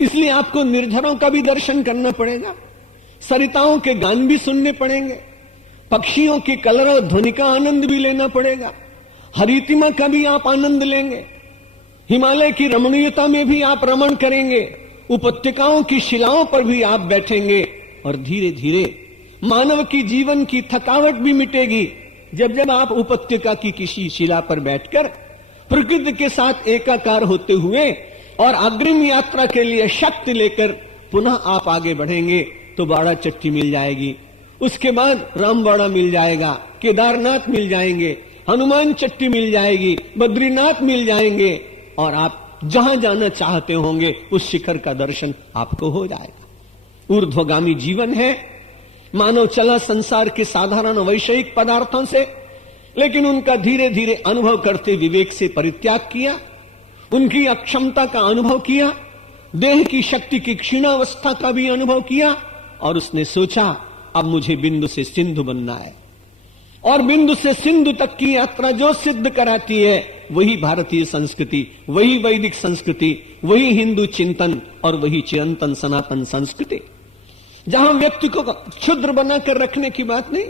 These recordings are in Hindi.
इसलिए आपको निर्झरों का भी दर्शन करना पड़ेगा, सरिताओं के गान भी सुनने पड़ेंगे, पक्षियों की कलरव और ध्वनि का आनंद भी लेना पड़ेगा, हरितिमा का भी आप आनंद लेंगे, हिमालय की रमणीयता में भी आप रमण करेंगे, उपत्यकाओं की शिलाओं पर भी आप बैठेंगे और धीरे धीरे मानव की जीवन की थकावट भी मिटेगी जब जब आप उपत्यका की किसी शिला पर बैठकर प्रकृति के साथ एकाकार होते हुए और अग्रिम यात्रा के लिए शक्ति लेकर पुनः आप आगे बढ़ेंगे तो बाड़ा चट्टी मिल जाएगी, उसके बाद रामबाड़ा मिल जाएगा, केदारनाथ मिल जाएंगे, हनुमान चट्टी मिल जाएगी, बद्रीनाथ मिल जाएंगे और आप जहां जाना चाहते होंगे उस शिखर का दर्शन आपको हो जाएगा। ऊर्ध्वगामी जीवन है, मानव चला संसार के साधारण वैषयिक पदार्थों से, लेकिन उनका धीरे धीरे अनुभव करते विवेक से परित्याग किया, उनकी अक्षमता का अनुभव किया, देह की शक्ति की क्षीणावस्था का भी अनुभव किया और उसने सोचा अब मुझे बिंदु से सिंधु बनना है। और बिंदु से सिंधु तक की यात्रा जो सिद्ध कराती है वही भारतीय संस्कृति, वही वैदिक संस्कृति, वही हिंदू चिंतन और वही चिरंतन सनातन संस्कृति, जहां व्यक्ति को क्षुद्र बनाकर रखने की बात नहीं,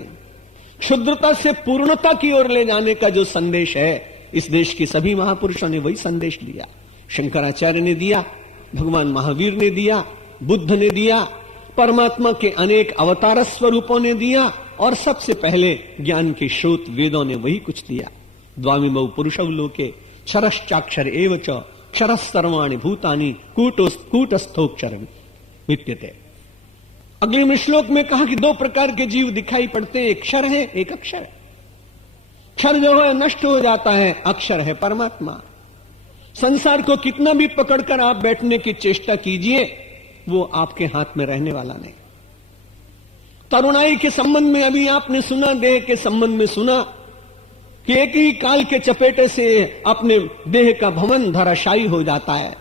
क्षुद्रता से पूर्णता की ओर ले जाने का जो संदेश है, इस देश के सभी महापुरुषों ने वही संदेश दिया। शंकराचार्य ने दिया, भगवान महावीर ने दिया, बुद्ध ने दिया, परमात्मा के अनेक अवतार स्वरूपों ने दिया और सबसे पहले ज्ञान के स्रोत वेदों ने वही कुछ दिया। द्वामिमौ पुरुषौ लोके क्षरश्चाक्षर एव च क्षरः सर्वाणि भूतानि कूटस्थोक्षर विद्यते। अगले श्लोक में कहा कि दो प्रकार के जीव दिखाई पड़ते हैं, एक क्षर है एक अक्षर है। क्षर जो है नष्ट हो जाता है, अक्षर है परमात्मा। संसार को कितना भी पकड़कर आप बैठने की चेष्टा कीजिए, वो आपके हाथ में रहने वाला नहीं। तरुणाई के संबंध में अभी आपने सुना, देह के संबंध में सुना कि एक ही काल के चपेटे से अपने देह का भवन धराशायी हो जाता है।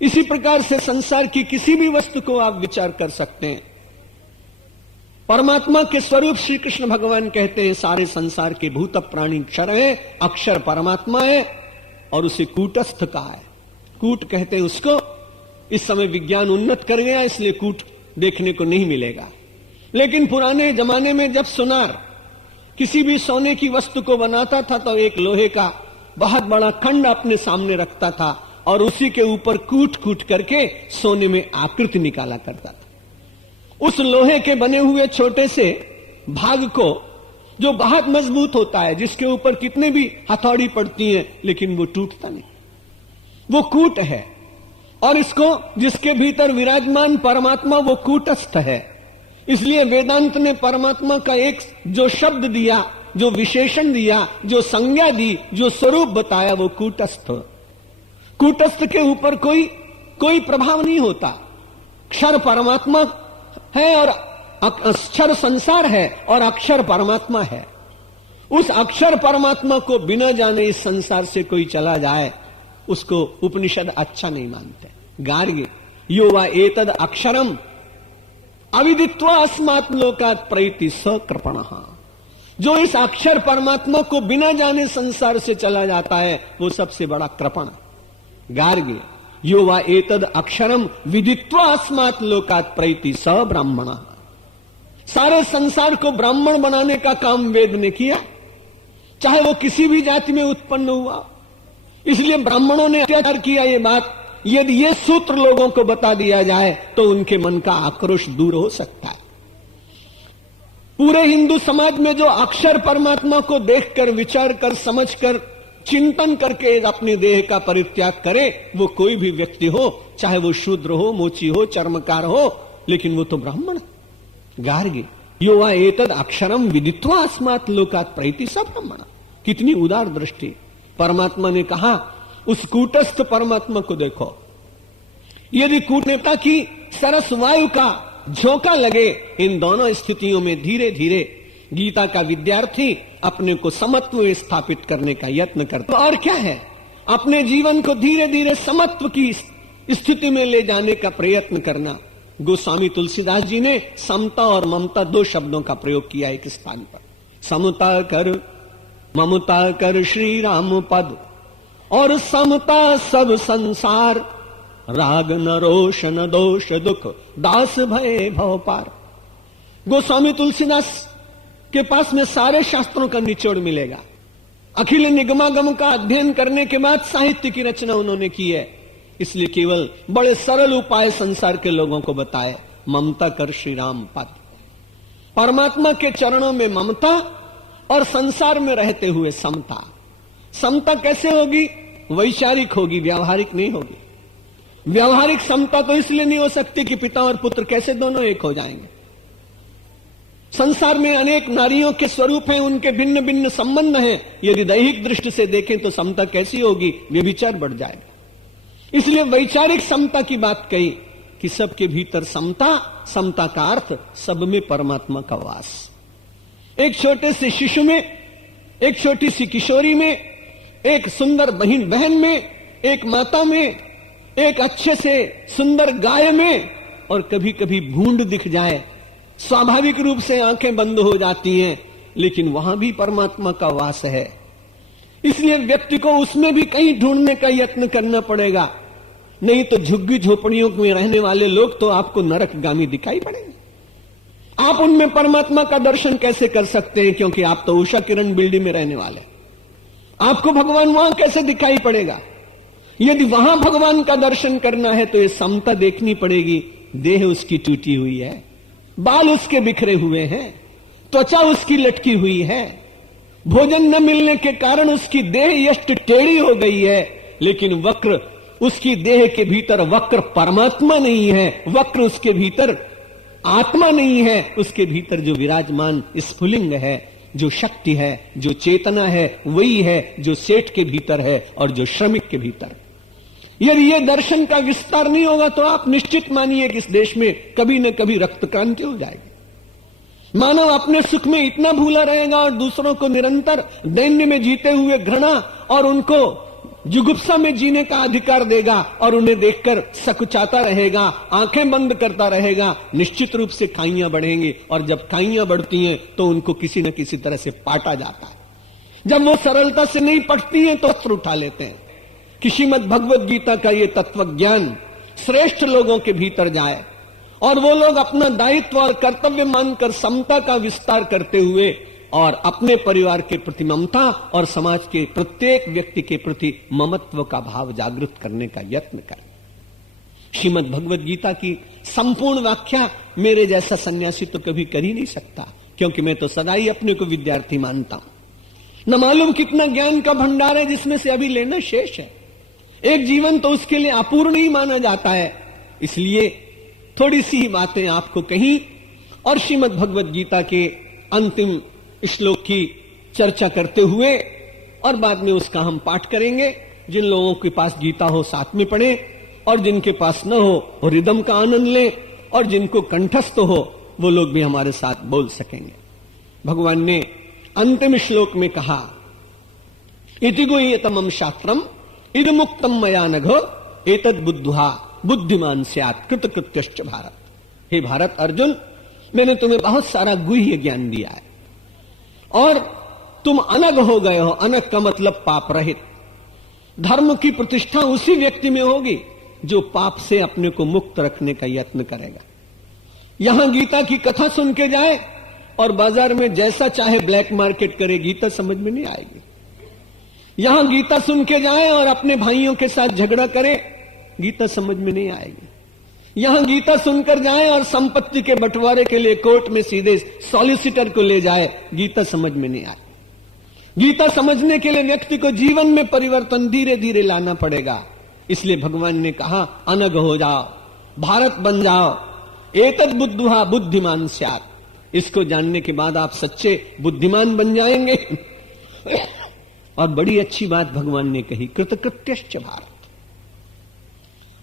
इसी प्रकार से संसार की किसी भी वस्तु को आप विचार कर सकते हैं। परमात्मा के स्वरूप श्री कृष्ण भगवान कहते हैं सारे संसार के भूत प्राणी क्षर है, अक्षर परमात्मा है और उसे कूटस्थ का है। कूट कहते हैं उसको, इस समय विज्ञान उन्नत कर गया इसलिए कूट देखने को नहीं मिलेगा, लेकिन पुराने जमाने में जब सुनार किसी भी सोने की वस्तु को बनाता था तो एक लोहे का बहुत बड़ा खंड अपने सामने रखता था और उसी के ऊपर कूट कूट करके सोने में आकृति निकाला करता था। उस लोहे के बने हुए छोटे से भाग को जो बहुत मजबूत होता है, जिसके ऊपर कितने भी हथौड़ी पड़ती है लेकिन वो टूटता नहीं, वो कूट है। और इसको जिसके भीतर विराजमान परमात्मा वो कूटस्थ है। इसलिए वेदांत ने परमात्मा का एक जो शब्द दिया, जो विशेषण दिया, जो संज्ञा दी, जो स्वरूप बताया वो कूटस्थ। कूटस्थ के ऊपर कोई प्रभाव नहीं होता। क्षर परमात्मा है और अक्षर संसार है और अक्षर परमात्मा है। उस अक्षर परमात्मा को बिना जाने इस संसार से कोई चला जाए उसको उपनिषद अच्छा नहीं मानते। गार्ग्य यो वा एतद अक्षरम अविदित्वा अस्मात् लोकात् प्रैति सकृपणः। जो इस अक्षर परमात्मा को बिना जाने संसार से चला जाता है वो सबसे बड़ा कृपण। गार्ग्य यो वा एतद अक्षरम विदित्वा अस्मात् लोकात् प्रैति स ब्राह्मणः। सारे संसार को ब्राह्मण बनाने का काम वेद ने किया, चाहे वो किसी भी जाति में उत्पन्न हुआ। इसलिए ब्राह्मणों ने अत्याचार किया। ये बात यदि ये सूत्र लोगों को बता दिया जाए तो उनके मन का आक्रोश दूर हो सकता है। पूरे हिंदू समाज में जो अक्षर परमात्मा को देखकर, विचार कर, समझकर, चिंतन करके अपने देह का परित्याग करे, वो कोई भी व्यक्ति हो, चाहे वो शूद्र हो, मोची हो, चर्मकार हो, लेकिन वो तो ब्राह्मण। गार्ग्य यो वा एतद अक्षरम विदित्वा अस्मात् लोकात् प्रैति स ब्राह्मण। कितनी उदार दृष्टि। परमात्मा ने कहा उस कूटस्थ परमात्मा को देखो। यदि कूटनेता की सरस वायु का झोंका लगे, इन दोनों स्थितियों में धीरे धीरे गीता का विद्यार्थी अपने को समत्व में स्थापित करने का यत्न करता। और क्या है, अपने जीवन को धीरे धीरे समत्व की स्थिति में ले जाने का प्रयत्न करना। गोस्वामी तुलसीदास जी ने समता और ममता दो शब्दों का प्रयोग किया एक स्थान पर। समता कर ममता कर श्री राम पद और समता सब संसार, राग न रोष न दोष दुख दास भय भव पार। गोस्वामी तुलसीदास के पास में सारे शास्त्रों का निचोड़ मिलेगा। अखिल निगमागम का अध्ययन करने के बाद साहित्य की रचना उन्होंने की है। इसलिए केवल बड़े सरल उपाय संसार के लोगों को बताए। ममता कर श्री राम पद, परमात्मा के चरणों में ममता और संसार में रहते हुए समता। समता कैसे होगी? वैचारिक होगी, व्यावहारिक नहीं होगी। व्यावहारिक समता तो इसलिए नहीं हो सकती कि पिता और पुत्र कैसे दोनों एक हो जाएंगे। संसार में अनेक नारियों के स्वरूप हैं, उनके भिन्न भिन्न संबंध हैं। यदि दैहिक दृष्टि से देखें तो समता कैसी होगी? व्यभिचार बढ़ जाएगा। इसलिए वैचारिक समता की बात कही कि सबके भीतर समता, समता का अर्थ सब में परमात्मा का वास। एक छोटे से शिशु में, एक छोटी सी किशोरी में, एक सुंदर बहन में, एक माता में, एक अच्छे से सुंदर गाय में, और कभी कभी भूंड दिख जाए, स्वाभाविक रूप से आंखें बंद हो जाती हैं, लेकिन वहां भी परमात्मा का वास है। इसलिए व्यक्ति को उसमें भी कहीं ढूंढने का यत्न करना पड़ेगा, नहीं तो झुग्गी झोपड़ियों में रहने वाले लोग तो आपको नरकगामी दिखाई पड़ेंगे। आप उनमें परमात्मा का दर्शन कैसे कर सकते हैं? क्योंकि आप तो उषा किरण बिल्डिंग में रहने वाले। आपको भगवान वहां कैसे दिखाई पड़ेगा? यदि वहां भगवान का दर्शन करना है तो ये समता देखनी पड़ेगी। देह उसकी टूटी हुई है, बाल उसके बिखरे हुए हैं, त्वचा उसकी लटकी हुई है, भोजन न मिलने के कारण उसकी देह यष्ट टेढ़ी हो गई है, लेकिन वक्र उसकी देह के भीतर वक्र परमात्मा नहीं है, वक्र उसके भीतर आत्मा नहीं है। उसके भीतर जो विराजमान स्फुलिंग है, जो शक्ति है, जो चेतना है, वही है जो सेठ के भीतर है और जो श्रमिक के भीतर। यदि यह दर्शन का विस्तार नहीं होगा तो आप निश्चित मानिए कि इस देश में कभी न कभी रक्त क्रांति हो जाएगी। मानव अपने सुख में इतना भूला रहेगा और दूसरों को निरंतर दैन्य में जीते हुए घृणा और उनको जुगुप्सा में जीने का अधिकार देगा और उन्हें देखकर सकुचाता रहेगा, आंखें बंद करता रहेगा। निश्चित रूप से खाइयां बढ़ेंगी, और जब खाइयां बढ़ती हैं तो उनको किसी न किसी तरह से पाटा जाता है। जब वो सरलता से नहीं पटती हैं तो अस्त्र उठा लेते हैं। कि श्रीमद् भगवद गीता का ये तत्व ज्ञान श्रेष्ठ लोगों के भीतर जाए और वो लोग अपना दायित्व और कर्तव्य मानकर समता का विस्तार करते हुए और अपने परिवार के प्रति ममता और समाज के प्रत्येक व्यक्ति के प्रति ममत्व का भाव जागृत करने का यत्न करें। श्रीमद् भगवद गीता की संपूर्ण व्याख्या मेरे जैसा सन्यासी तो कभी कर ही नहीं सकता, क्योंकि मैं तो सदा ही अपने को विद्यार्थी मानता हूं। न मालूम कितना ज्ञान का भंडार है जिसमें से अभी लेना शेष है। एक जीवन तो उसके लिए अपूर्ण ही माना जाता है। इसलिए थोड़ी सी ही बातें आपको कही और श्रीमद् भगवद गीता के अंतिम श्लोक की चर्चा करते हुए और बाद में उसका हम पाठ करेंगे। जिन लोगों के पास गीता हो साथ में पढ़े और जिनके पास न हो वो रिदम का आनंद लें, और जिनको कंठस्थ हो वो लोग भी हमारे साथ बोल सकेंगे। भगवान ने अंतिम श्लोक में कहा, इति गुह्यतमं शास्त्रम इद मुक्तम मया नघो एतद् बुद्ध्वा बुद्धिमान स्यात् कृतकृत्यश्च भारत। हे भारत अर्जुन, मैंने तुम्हें बहुत सारा गुह्य ज्ञान दिया है और तुम अनग हो गए हो। अनग का मतलब पाप रहित। धर्म की प्रतिष्ठा उसी व्यक्ति में होगी जो पाप से अपने को मुक्त रखने का यत्न करेगा। यहां गीता की कथा सुन के जाए और बाजार में जैसा चाहे ब्लैक मार्केट करे, गीता समझ में नहीं आएगी। यहां गीता सुन के जाए और अपने भाइयों के साथ झगड़ा करे, गीता समझ में नहीं आएगी। यहां गीता सुनकर जाए और संपत्ति के बंटवारे के लिए कोर्ट में सीधे सॉलिसिटर को ले जाए, गीता समझ में नहीं आए। गीता समझने के लिए व्यक्ति को जीवन में परिवर्तन धीरे धीरे लाना पड़ेगा। इसलिए भगवान ने कहा, अनग हो जाओ, भारत बन जाओ, एतद् बुद्ध्वा बुद्धिमान स्यात्। इसको जानने के बाद आप सच्चे बुद्धिमान बन जाएंगे। और बड़ी अच्छी बात भगवान ने कही, कृतकृत्यश्च भारत।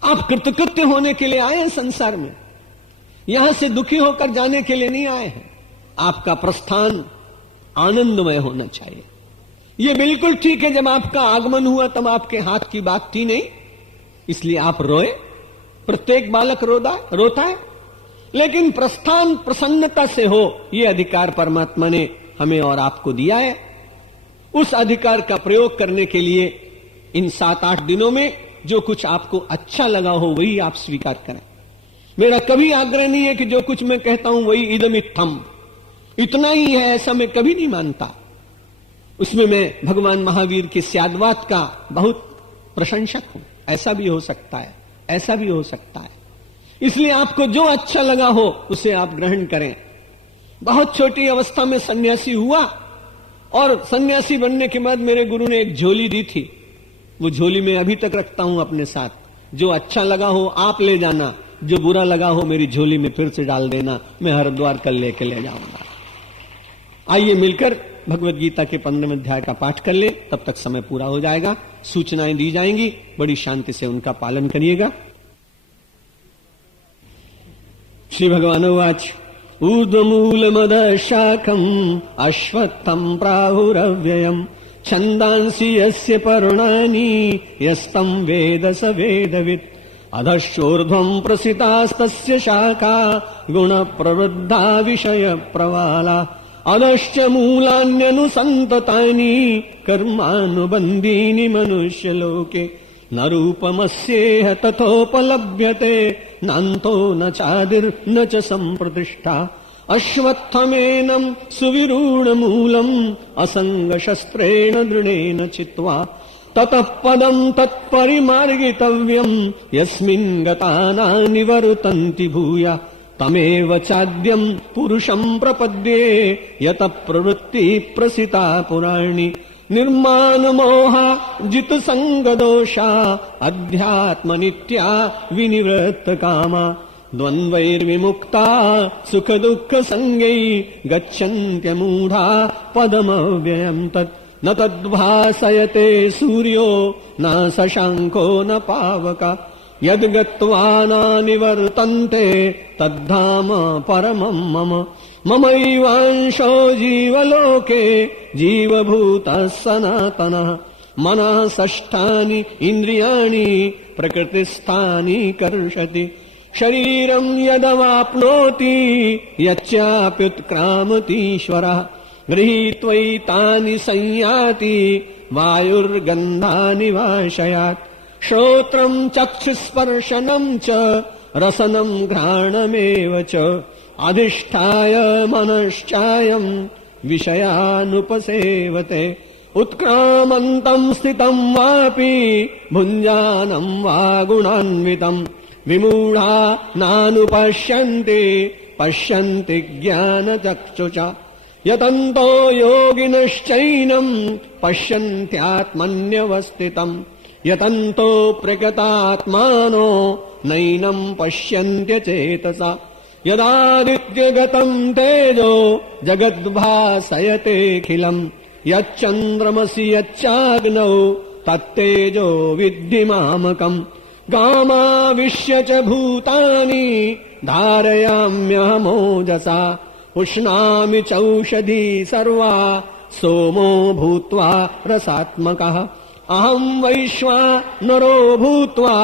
आप कृतकृत्य होने के लिए आए हैं संसार में, यहां से दुखी होकर जाने के लिए नहीं आए हैं। आपका प्रस्थान आनंदमय होना चाहिए। यह बिल्कुल ठीक है, जब आपका आगमन हुआ तब आपके हाथ की बात थी नहीं, इसलिए आप रोए। प्रत्येक बालक रोता है, लेकिन प्रस्थान प्रसन्नता से हो, यह अधिकार परमात्मा ने हमें और आपको दिया है। उस अधिकार का प्रयोग करने के लिए इन 7-8 दिनों में जो कुछ आपको अच्छा लगा हो वही आप स्वीकार करें। मेरा कभी आग्रह नहीं है कि जो कुछ मैं कहता हूं वही इदमित्थम, इतना ही है, ऐसा मैं कभी नहीं मानता। उसमें मैं भगवान महावीर के स्याद्वात का बहुत प्रशंसक हूं। ऐसा भी हो सकता है, ऐसा भी हो सकता है। इसलिए आपको जो अच्छा लगा हो उसे आप ग्रहण करें। बहुत छोटी अवस्था में सन्यासी हुआ और सन्यासी बनने के बाद मेरे गुरु ने एक झोली दी थी। वो झोली में अभी तक रखता हूं अपने साथ। जो अच्छा लगा हो आप ले जाना, जो बुरा लगा हो मेरी झोली में फिर से डाल देना, मैं हरिद्वार कल लेके ले जाऊंगा। आइए मिलकर भगवत गीता के 15वें अध्याय का पाठ कर ले, तब तक समय पूरा हो जाएगा। सूचनाएं दी जाएंगी, बड़ी शांति से उनका पालन करिएगा। श्री भगवान उवाच ऊर्ध्वमूलमदः शाखम् अश्वत्थम् प्राहुरव्ययम् छन्दांसि यस्य पर्णानि यस्तं वेद स वेदवित् अधश्चोर्ध्वम् प्रसितास्तस्य शाखा गुणप्रवृद्धा विषयप्रवाला अधश्च मूलान्यनुसन्ततानि कर्मानुबन्धीनि मनुष्यलोके न रूपमस्येह तथोपलभ्यते नान्तो न चादिर्न च सम्प्रतिष्ठा अश्वत्थमेनं सुविरूढमूलम् असङ्गशस्त्रेण दृढेन चित्वा ततः पदम् तत्परिमार्गितव्यम् यस्मिन् गता नानिवर्तन्ति भूया तमेव चाद्यम् पुरुषम् प्रपद्ये यतः प्रवृत्तिः प्रसिता पुराणी निर्मानमोहा जितसङ्गदोषा अध्यात्मनित्या विनिवृत्तकामा द्वन्द्वैर्विमुक्ता सुखदुःखसङ्गै गच्छन्त्यमूढा पदमव्ययम् तत् न तद्भासयते सूर्यो न शशाङ्को न पावक यद्गत्वा नानिवर्तन्ते तद्धाम परमम् मम ममैवांशो जीवलोके जीवभूतः सनातनः मनः षष्ठानि इन्द्रियाणि प्रकृतिस्थानि कर्षति शरीरं यदवाप्नोति यच्चाप्युत्क्रामतीश्वरः गृहीत्वैतानि संयाति वायुर्गन्धानि वाशयात् श्रोत्रं चक्षुस्पर्शनं च रसनं घ्राणमेव च अधिष्ठाय मनश्चायं विषयानुपसेवते उत्क्रामन्तं स्थितं वापि भुञ्जानं वा गुणान्वितं विमूढा नानुपश्यन्ति पश्यन्ति ज्ञानचक्षुषा यतन्तो योगिनश्चैनं पश्यन्त्यात्मन्यवस्थितम् यतन्तो प्रगतात्मानो नैनं पश्यन्त्यचेतसा यदादित्यगतम् तेजो जगद्भासयतेऽखिलम् यच्चन्द्रमसि यच्चाग्नौ तत्तेजो विद्धि मामकम् गामाविश्य च भूतानि धारयाम्यहमोजसा उष्णामि चौषधी सर्वा सोमो भूत्वा रसात्मकः अहम् वैश्वानरो भूत्वा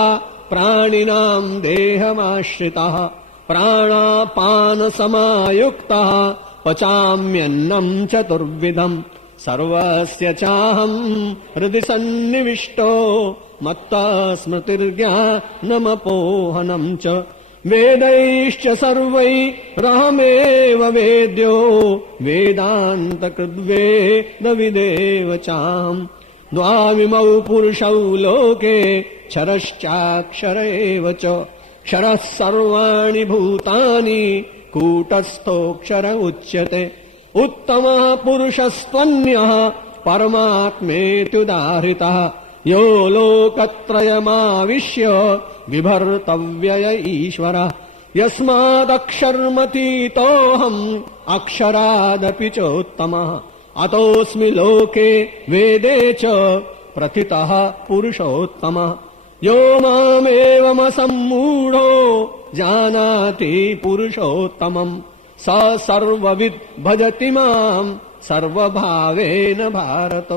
प्राणिनाम् देहमाश्रितः प्राणापानसमायुक्तः पचाम्यन्नम् चतुर्विधम् सर्वस्य चाहम् हृदि सन्निविष्टो मत्ता स्मृतिर्ज्ञानमपोहनम् च वेदैश्च सर्वैरहमेव वेद्यो वेदान्तकृद्वेदविदेव चाहम् द्वाविमौ पुरुषौ लोके क्षरश्चाक्षर एव च क्षरः सर्वाणि भूतानि कूटस्थोऽक्षर उच्यते उत्तमः पुरुषस्त्वन्यः परमात्मेत्युदाहृतः यो लोकत्रयमाविश्य बिभर्तव्यय ईश्वरः यस्मादक्षरमतीतोऽहम् अक्षरादपि चोत्तमः अतोऽस्मि लोके वेदे च प्रथितः पुरुषोत्तमः यो मामेवमसम्मूढो जानाति पुरुषोत्तमम् स सर्वविद् भजति माम् सर्वभावेन भारत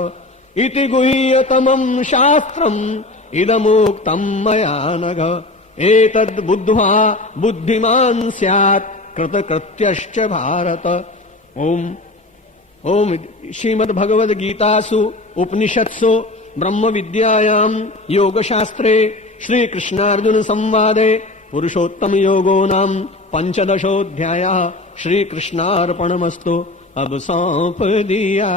इति गुह्यतमम् शास्त्रम् इदमुक्तम् मया नघ एतद् बुद्ध्वा बुद्धिमान् स्यात् कृतकृत्यश्च भारत। ओम श्रीमद् भगवद गीतासु उपनिषत्सु ब्रह्म विद्यायां योग शास्त्रे श्री कृष्णार्जुन संवादे पुरुषोत्तम योगो नाम 15ोऽध्यायः। श्री कृष्णार्पणमस्तु। अब सौंप दिया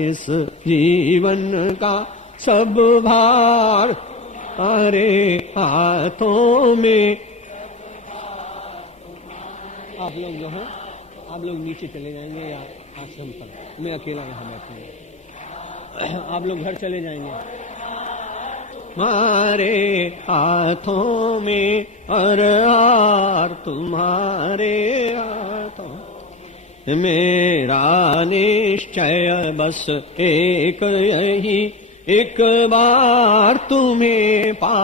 इस जीवन का सब भार अरे हाथों में। आप लोग जो है आप लोग नीचे चले जाएंगे या आश्रम पर, मैं अकेला यहाँ बैठूंगा, आप लोग घर चले जाएंगे। हमारे हाथों में और हार तुम्हारे हाथों, मेरा निश्चय बस एक यही, एक बार तुम्हें पा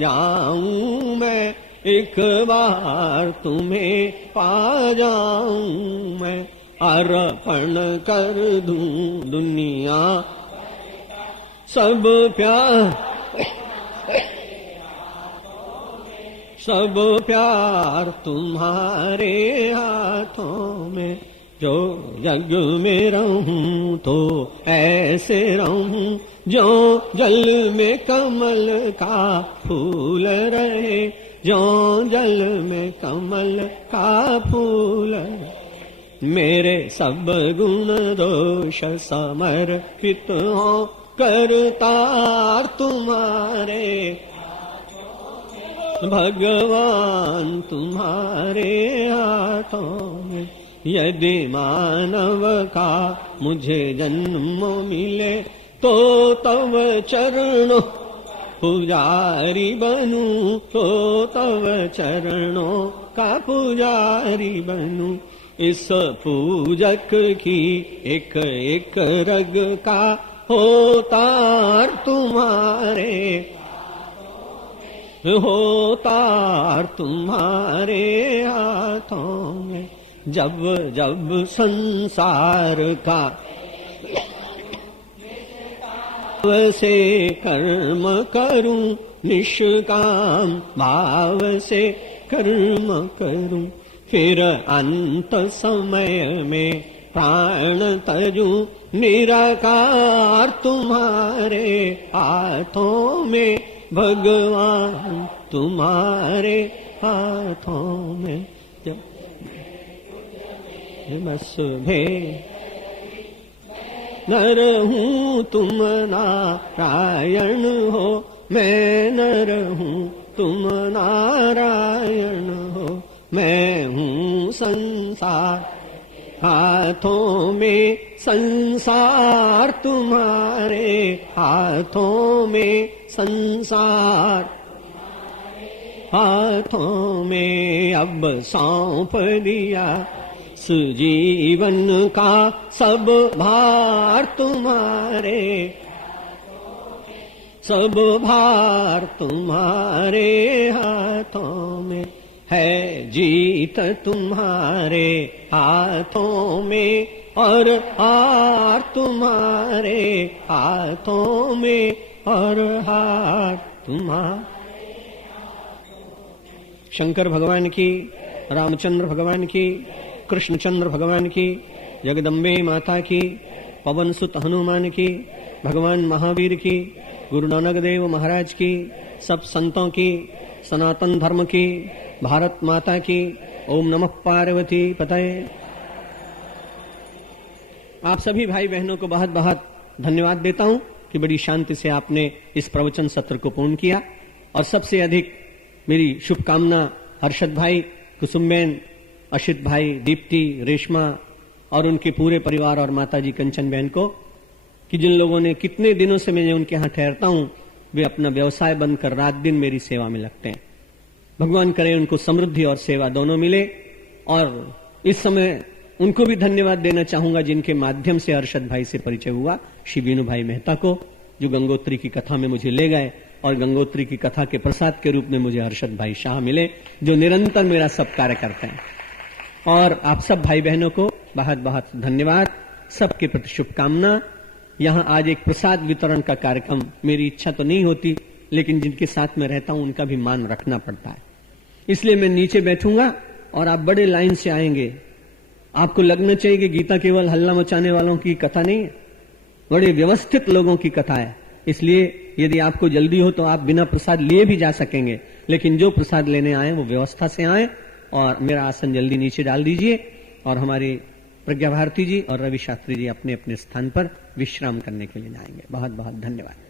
जाऊं मैं, एक बार तुम्हें पा जाऊं मैं। अर्पण कर दूं दुनिया सब प्यार, सब प्यार तुम्हारे हाथों में। जो जग में रहूं तो ऐसे रहूं जो जल में कमल का फूल रहे, जो जल में कमल का फूल रहे। मेरे सब गुण दोष समर्पित हो करतार तुम्हारे, भगवान तुम्हारे हाथों में। यदि मानव का मुझे जन्म मिले तो तव चरणों पुजारी बनूं, तो तव चरणों का पुजारी बनूं। इस पूजक की एक एक रग का होतार तुम्हारे, होतार तुम्हारे हाथों में। जब जब संसार का से कर्म करूं, निष्काम भाव से कर्म करूं, फिर अंत समय में प्राण तजूं। निराकार तुम्हारे हाथों में, भगवान तुम्हारे हाथों में। बस भे नर हूँ तुम नारायण हो, मैं नर हूँ तुम नारायण हो। मैं हूँ संसार हाथों में, संसार तुम्हारे हाथों में, संसार हाथों में। अब सौंप दिया जीवन का सब भार तुम्हारे, सब भार तुम्हारे हाथों में। है जीत तुम्हारे हाथों में और हार तुम्हारे हाथों में, और हार तुम्हारे। शंकर भगवान की, रामचंद्र भगवान की, कृष्णचंद्र भगवान की, जगदम्बे माता की, पवन सुत हनुमान की, भगवान महावीर की, गुरु नानक देव महाराज की, सब संतों की, सनातन धर्म की, भारत माता की। ओम नमः पार्वती पतये। आप सभी भाई बहनों को बहुत बहुत धन्यवाद देता हूं कि बड़ी शांति से आपने इस प्रवचन सत्र को पूर्ण किया। और सबसे अधिक मेरी शुभकामना हर्षद भाई, कुसुमबेन, अशित भाई, दीप्ति, रेशमा और उनके पूरे परिवार और माताजी कंचन बहन को, कि जिन लोगों ने कितने दिनों से मैं उनके यहाँ ठहरता हूं, वे अपना व्यवसाय बंद कर रात दिन मेरी सेवा में लगते हैं। भगवान करे उनको समृद्धि और सेवा दोनों मिले। और इस समय उनको भी धन्यवाद देना चाहूंगा जिनके माध्यम से हर्षद भाई से परिचय हुआ, श्री बीनू भाई मेहता को, जो गंगोत्री की कथा में मुझे ले गए और गंगोत्री की कथा के प्रसाद के रूप में मुझे हर्षद भाई शाह मिले, जो निरंतर मेरा सब कार्य करते हैं। और आप सब भाई बहनों को बहुत बहुत धन्यवाद, सबके प्रति शुभकामना। यहाँ आज एक प्रसाद वितरण का कार्यक्रम, मेरी इच्छा तो नहीं होती, लेकिन जिनके साथ में रहता हूं उनका भी मान रखना पड़ता है, इसलिए मैं नीचे बैठूंगा और आप बड़े लाइन से आएंगे। आपको लगना चाहिए कि गीता केवल हल्ला मचाने वालों की कथा नहीं है, बड़े व्यवस्थित लोगों की कथा है। इसलिए यदि आपको जल्दी हो तो आप बिना प्रसाद लिए भी जा सकेंगे, लेकिन जो प्रसाद लेने आए वो व्यवस्था से आए। और मेरा आसन जल्दी नीचे डाल दीजिए और हमारी प्रज्ञा भारती जी और रवि शास्त्री जी अपने अपने स्थान पर विश्राम करने के लिए जाएंगे। बहुत बहुत धन्यवाद।